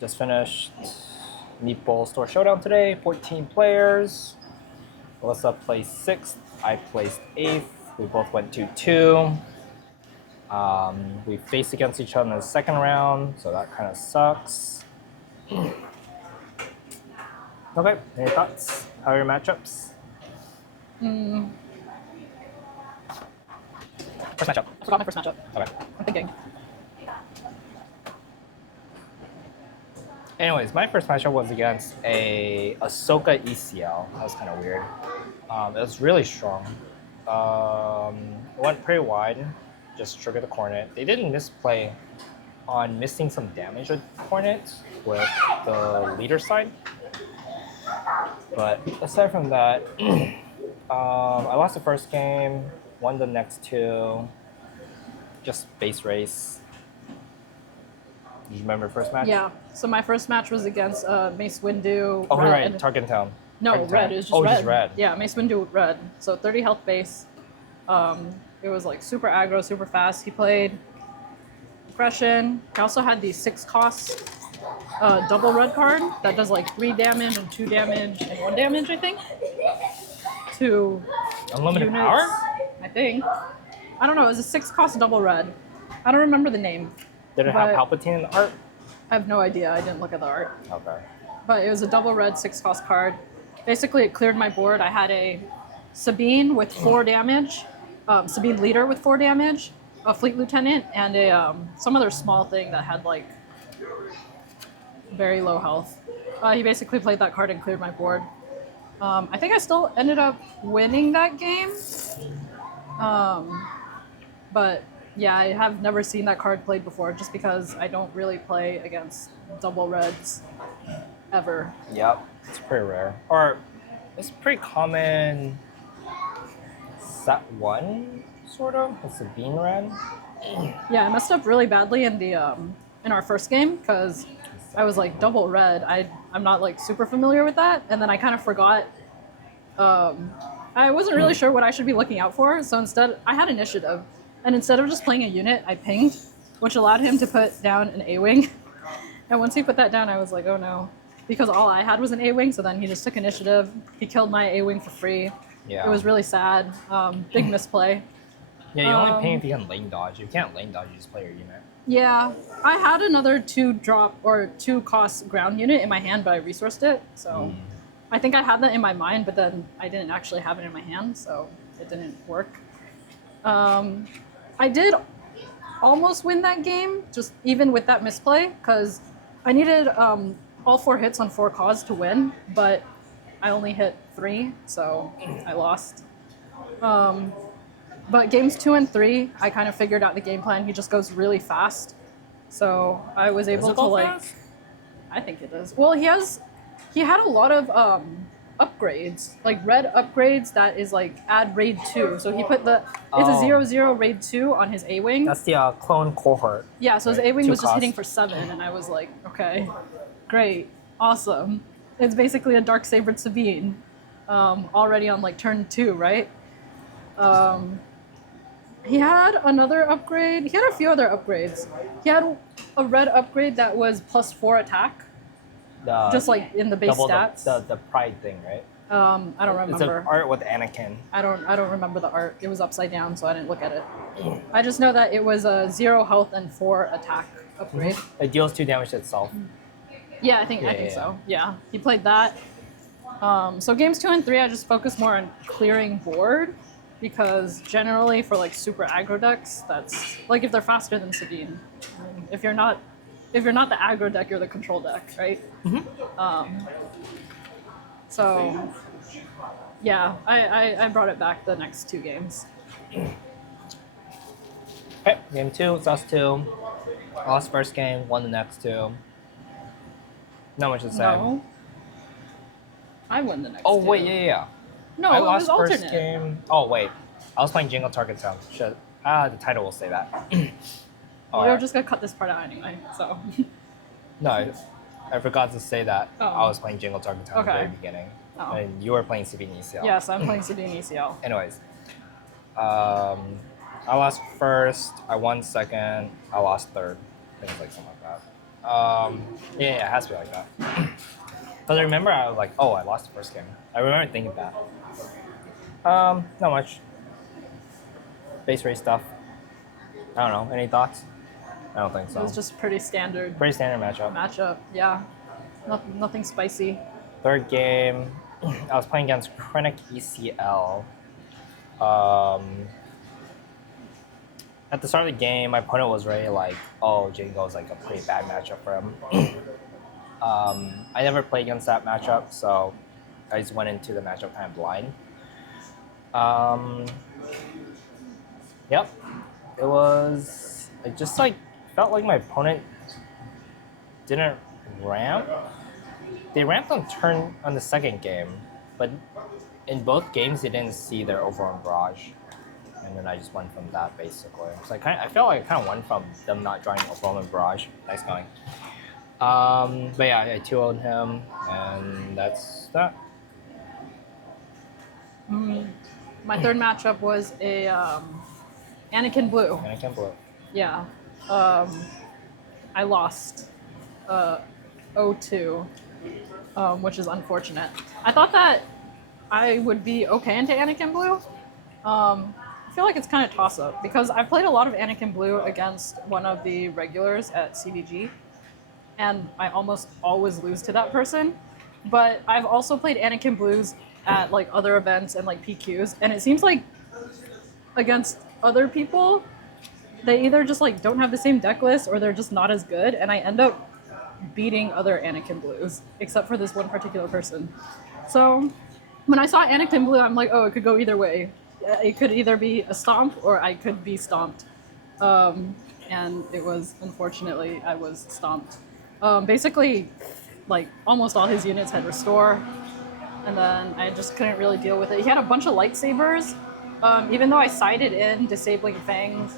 Just finished Meeple Store Showdown today. 14 players. Alyssa placed 6th. I placed 8th. We both went 2-2. We faced against each other in the second round, so that kind of sucks. Okay, any thoughts? How are your matchups? First matchup. I forgot my first matchup. Okay. I'm thinking. Anyways, my first matchup was against a Ahsoka ECL. That was kind of weird. It was really strong. It went pretty wide, just triggered the Cornet. They didn't misplay on missing some damage with Cornet with the leader side. But aside from that, I lost the first game, won the next 2. Just base race. Do you remember the first match? Yeah. So my first match was against Mace Windu. Oh, Red. right, Target Town. No, Target red. Town. It was just red. Just red. Yeah, Mace Windu red. So 30 health base. It was like super aggro, super fast. He played aggression. He also had the 6 cost double red card that does like 3 damage and 2 damage and 1 damage, I think. To Unlimited units, power? I think. I don't know. It was a 6 cost double red. I don't remember the name. Did it have But- Palpatine in the art? I have no idea. I didn't look at the art. Okay. But it was a double red 6 cost card. Basically, it cleared my board. I had a Sabine with 4 damage, Sabine leader with 4 damage, a fleet lieutenant, and a some other small thing that had like very low health. He basically played that card and cleared my board. I think I still ended up winning that game. But yeah, I have never seen that card played before just because I don't really play against double reds ever. Yep, it's pretty rare. Or it's pretty common set 1, sort of. It's a bean red. Yeah, I messed up really badly in the in our first game because I was like double red. I'm not like super familiar with that, and then I kind of forgot. I wasn't really sure what I should be looking out for, so instead I had initiative, and instead of just playing a unit, I pinged, which allowed him to put down an A-wing. And once he put that down, I was like, oh no, because all I had was an A-wing. So then he just took initiative. He killed my A-wing for free. Yeah. It was really sad. Big misplay. Yeah, you only ping if you can lane dodge. If you can't lane dodge, you just play your unit. Yeah, I had another 2 cost ground unit in my hand, but I resourced it. So I think I had that in my mind, but then I didn't actually have it in my hand, so it didn't work. I did almost win that game, just even with that misplay, because I needed all 4 hits on 4 cause to win, but I only hit 3, so I lost. But games 2 and 3, I kind of figured out the game plan. He just goes really fast, so I was able to like. Fast? I think it is. Well, he had a lot of upgrades, like red upgrades that is like add raid 2. So he put it's a 0/0 raid 2 on his A-wing. That's the clone cohort. Yeah, so his right? A-wing 2 was just cost. hitting for 7, and I was like, okay, great, awesome. It's basically a dark sabered Sabine, already on like turn 2, right? He had another upgrade. He had a few other upgrades. He had a red upgrade that was +4 attack, just like in the base double stats. the pride thing, right? I don't It's an remember. art with Anakin. I don't remember the art. It was upside down, so I didn't look at it. I just know that it was a 0 health and 4 attack upgrade. It deals 2 damage to itself. Yeah, I think so. Yeah, he played that. So games 2 and 3, I just focus more on clearing board, because generally for like super aggro decks, that's like if they're faster than Sabine. If you're not the aggro deck, you're the control deck, right? So yeah, I brought it back the next 2 games. Okay, game 2, it's us 2. Lost first game, won the next 2. Not much to say. No, I won the next. Oh 2. wait, yeah. No, I it was lost alternate. first game. Oh wait, I was playing Jingle Target Town. Shit. The title will say that. We were just gonna cut this part out anyway, so. No, I forgot to say that. Oh. I was playing Jingle Target Town at the Okay. very beginning, Oh. and you were playing Sabine ECL. Yes, I'm playing Sabine ECL. Anyways, I lost first. I won second. I lost third. think it's like something like that. Yeah, it has to be like that. Because I remember I was like, oh, I lost the first game. I remember thinking that. Not much. Base race stuff. I don't know. Any thoughts? I don't think so. It was just pretty standard Pretty standard matchup. matchup. Yeah, nothing spicy. Third game, I was playing against Krennic ECL. At the start of the game, my opponent was already like, oh, Jingo is like a pretty bad matchup for him. I never played against that matchup, so I just went into the matchup kind of blind. Yep, it just like felt like my opponent didn't ramp. They ramped on the second game, but in both games they didn't see their overrun barrage, and then I just went from that basically. So I felt like I kind of won from them not drawing overrun barrage. Nice going. But yeah, I 2-0'd him, and that's that. My third matchup was a Anakin Blue. Anakin Blue. Yeah. I lost 0-2, which is unfortunate. I thought that I would be okay into Anakin Blue. I feel like it's kind of toss-up because I've played a lot of Anakin Blue against one of the regulars at CBG, and I almost always lose to that person. But I've also played Anakin Blues at like other events and like PQs, and it seems like against other people, they either just like don't have the same deck list or they're just not as good, and I end up beating other Anakin Blues, except for this one particular person. So when I saw Anakin Blue, I'm like, oh, it could go either way. It could either be a stomp or I could be stomped. And it was, unfortunately, I was stomped. Basically, like almost all his units had restore, and then I just couldn't really deal with it. He had a bunch of lightsabers, even though I sided in disabling fangs,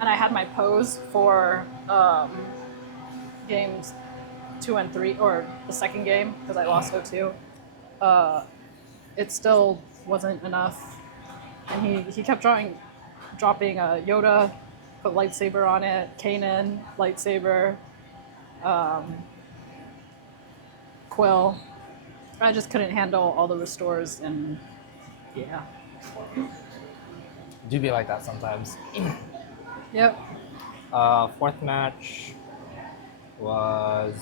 and I had my pose for games 2 and 3, or the second game, because I lost 0-2. It still wasn't enough. And he kept dropping Yoda, put lightsaber on it, Kanan, lightsaber, Quill. I just couldn't handle all the restores, and yeah. Do be like that sometimes. Yep. Fourth match was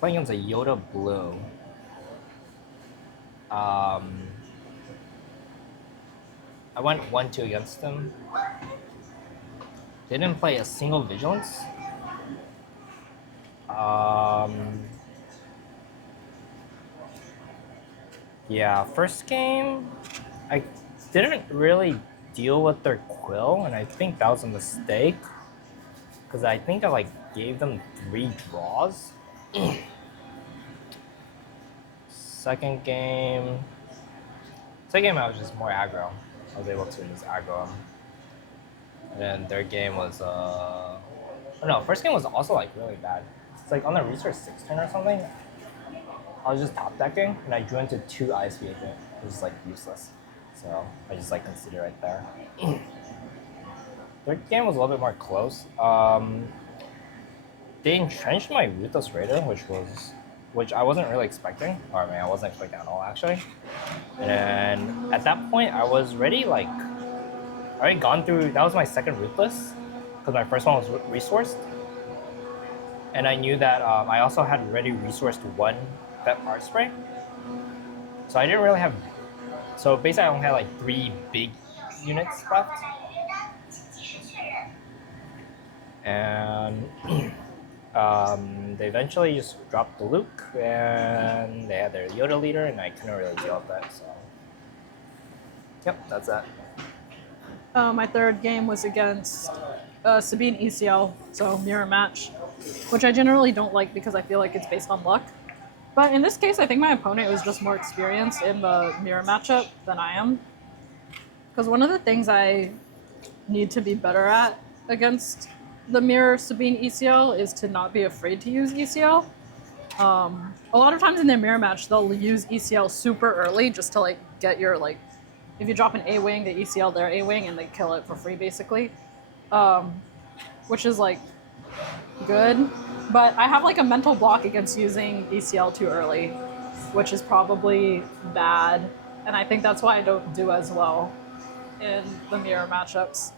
playing against a Yoda Blue. I went 1-2 against them. They didn't play a single Vigilance. Yeah, first game, I didn't really deal with their Quill, and I think that was a mistake. Because I think I like gave them 3 draws. Second game I was just more aggro. I was able to just aggro them. And then third game was oh no, first game was also like really bad. It's like on the resource 6 turn or something, I was just top decking and I drew into 2 ISV agent. It was like useless. So I just like conceded right there. Third game was a little bit more close. They entrenched my Ruthless Raider, which I wasn't really expecting. Or I mean, I wasn't expecting at all actually. And then at that point, I was ready I already gone through. That was my second Ruthless, because my first one was resourced. And I knew that I also had already resourced 1 Vet Power Spray. So I didn't really have. So basically, I only had like 3 big units left. And they eventually just dropped the Luke, and they had their Yoda leader, and I couldn't really deal with that. So, yep, that's that. My third game was against Sabine ECL, so mirror match, which I generally don't like because I feel like it's based on luck. But in this case, I think my opponent was just more experienced in the mirror matchup than I am. Because one of the things I need to be better at against the mirror Sabine ECL is to not be afraid to use ECL. A lot of times in their mirror match, they'll use ECL super early just to like get your if you drop an A-wing, they ECL their A-wing and they kill it for free basically. which is like good. But I have like a mental block against using ECL too early, which is probably bad. And I think that's why I don't do as well in the mirror matchups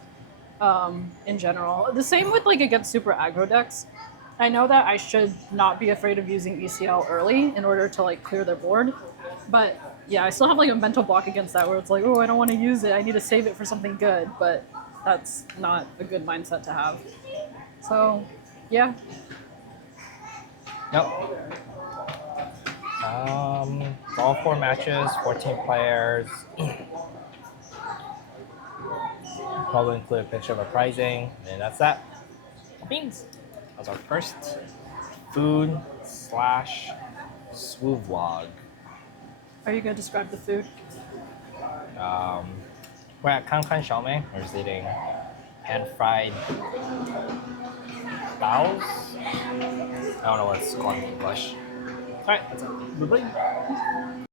in general. The same with like against super aggro decks. I know that I should not be afraid of using ECL early in order to like clear their board, but yeah, I still have like a mental block against that where it's like, oh, I don't want to use it. I need to save it for something good, but that's not a good mindset to have. So, yeah. Nope. All 4 matches, 14 players. Probably include a picture of a pricing, and that's that. Beans. That was our first food slash swoo vlog. Are you going to describe the food? We're at Kankan Xiaomei. We're just eating pan-fried baos. I don't know what it's called in English. Alright, that's it. Bye-bye.